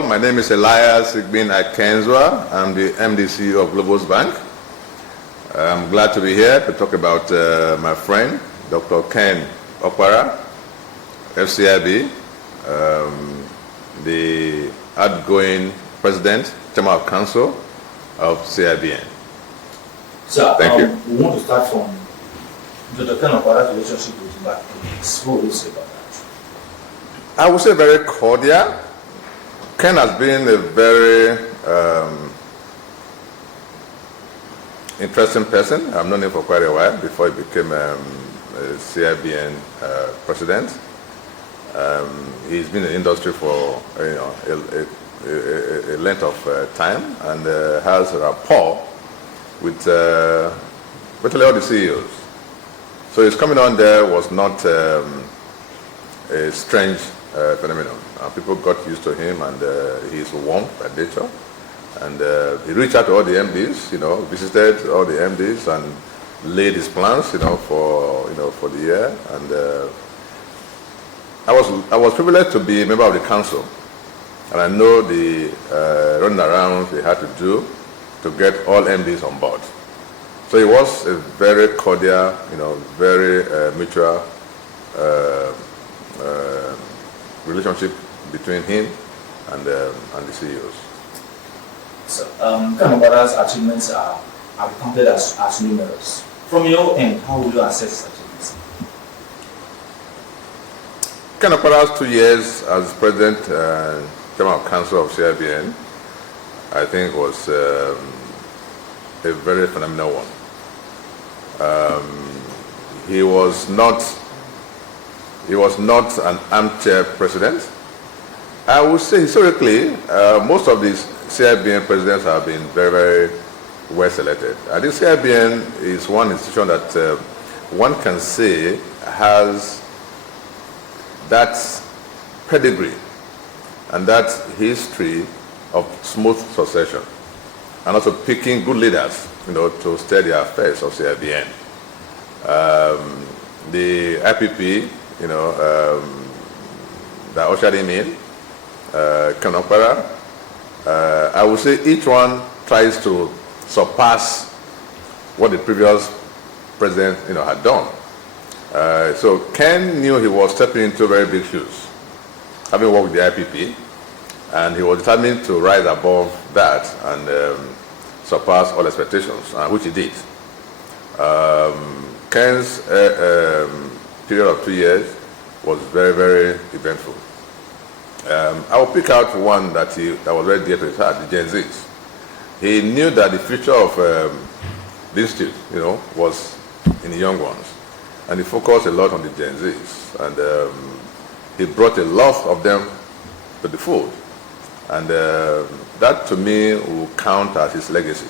all. My name is Elias Igbonakenzua. I'm the MD of Globus Bank. I'm glad to be here to talk about my friend, Dr. Ken Opkara, FCIB, the outgoing president, chairman of council of CIBN. So, thank you. We want to start from Dr. Ken Opkara's relationship with Bank. What would you say about that? I would say very cordial. Ken has been a very interesting person. I've known him for quite a while before he became a CIBN president. He's been in the industry for a length of time and has a rapport with virtually all the CEOs. So his coming on there was not a strange phenomenon. People got used to him, and he's warm by nature. And he reached out to all the MDs, visited all the MDs and laid his plans, for the year. And I was privileged to be a member of the council, and I know the running around they had to do to get all MDs on board. So it was a very cordial, very mutual relationship between him and the CEOs. So, Ken Opkara's achievements are counted as numerous. From your end, how would you assess his achievements? Ken Opkara's 2 years as president and chairman of council of CIBN, I think, was a very phenomenal one. He was not an armchair president. I would say historically, most of these CIBN presidents have been very, very well selected. I think CIBN is one institution that one can say has that pedigree and that history of smooth succession, and also picking good leaders, to steer the affairs of CIBN. The IPP, that ushered him in, Ken Opkara, I would say each one tries to surpass what the previous president, had done. So Ken knew he was stepping into very big shoes, having worked with the IPP, and he was determined to rise above that and surpass all expectations, which he did. Ken's period of 2 years was very, very eventful. I will pick out one that was very dear to his heart, the Gen Zs. He knew that the future of the institute, was in the young ones, and he focused a lot on the Gen Zs, and he brought a lot of them to the fold, and that to me will count as his legacy.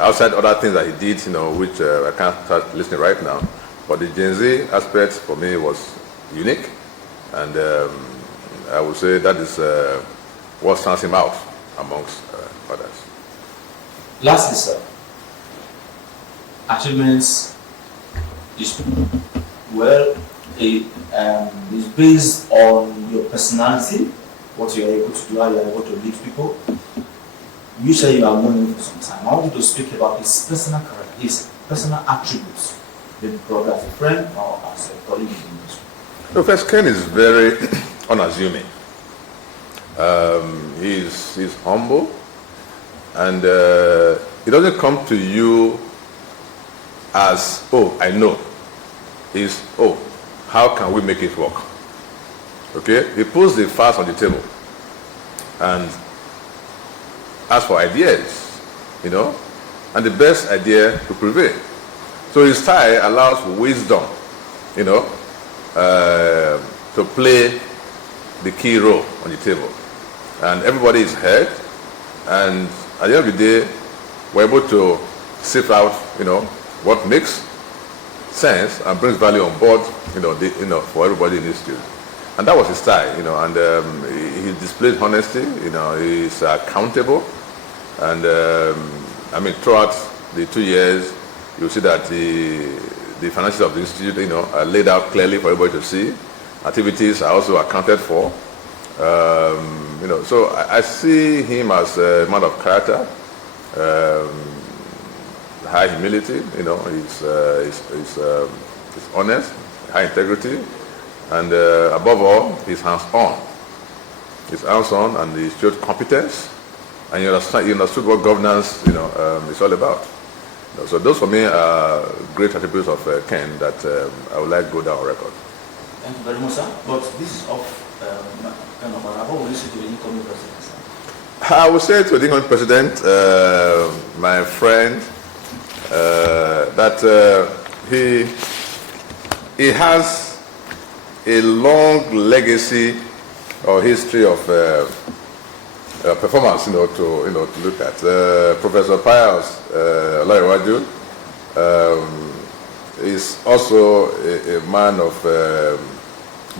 Outside other things that he did, which I can't start listing right now, but the Gen Z aspect for me was unique, and I would say that is what stands him out amongst others. Lastly, sir, achievements is based on your personality, what you are able to do, how you are able to lead people. You say you are known him for some time. I want you to speak about his personal character, his personal attributes, maybe probably as a friend or as a colleague in the industry. So first, Ken is very unassuming. He's humble, and he doesn't come to you as, oh, I know. He's, oh, how can we make it work? Okay? He puts the facts on the table and asks for ideas, and the best idea to prevail. So his style allows wisdom, to play the key role on the table. And everybody is heard, and at the end of the day, we're able to sift out, what makes sense and brings value on board, for everybody in this institute. And that was his style, and he displayed honesty, he's accountable, and throughout the 2 years, you'll see that the finances of the institute, are laid out clearly for everybody to see. Activities are also accounted for. So I see him as a man of character, high humility. He's honest, high integrity, and above all, he's hands-on. He's hands-on, and he showed competence, and he understood what governance, is all about. So those for me are great attributes of Ken that I would like to go down on record. Thank you very much, sir. But this is off. What will you say to the incoming president, sir? I would say to the incoming president, my friend, that he has a long legacy or history of performance, to look at. Professor Pius Olaiwaju is also a man of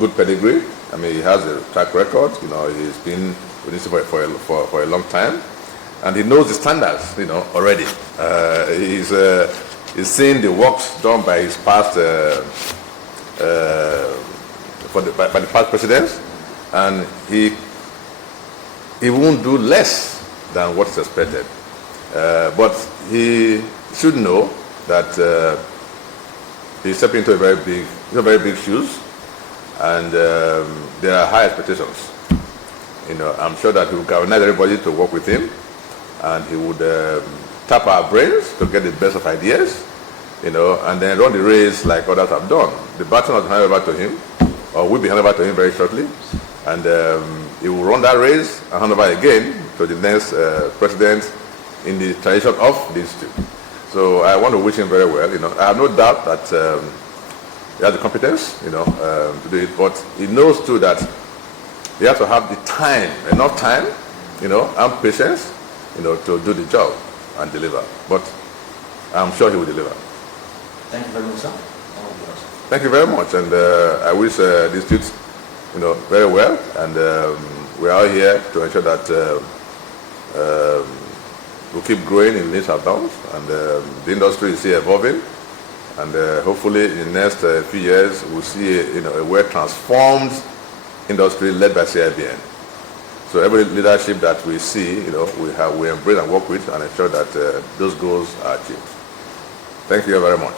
good pedigree. I mean, he has a track record. He's been with this for a long time, and he knows the standards. Already. He's seen the works done by his past by the past presidents, and he won't do less than what is expected. But he should know that he's stepping into very big shoes, and there are high expectations. I'm sure that he will galvanize everybody to work with him, and he would tap our brains to get the best of ideas, and then run the race like others have done. The baton was handed over to him, or will be handed over to him very shortly, and he will run that race and hand over again to the next president in the tradition of the institute. So I want to wish him very well. I have no doubt that he has the competence, to do it, but he knows too that he has to have the time, enough time, and patience, to do the job and deliver. But I'm sure he will deliver. Thank you very much, sir. Thank you very much, and I wish the institute, very well, and we are here to ensure that we'll keep growing in leaps and bounds, and the industry is here evolving, and hopefully in the next few years we'll see a well-transformed industry led by CIBN. So every leadership that we see, we embrace and work with and ensure that those goals are achieved. Thank you very much.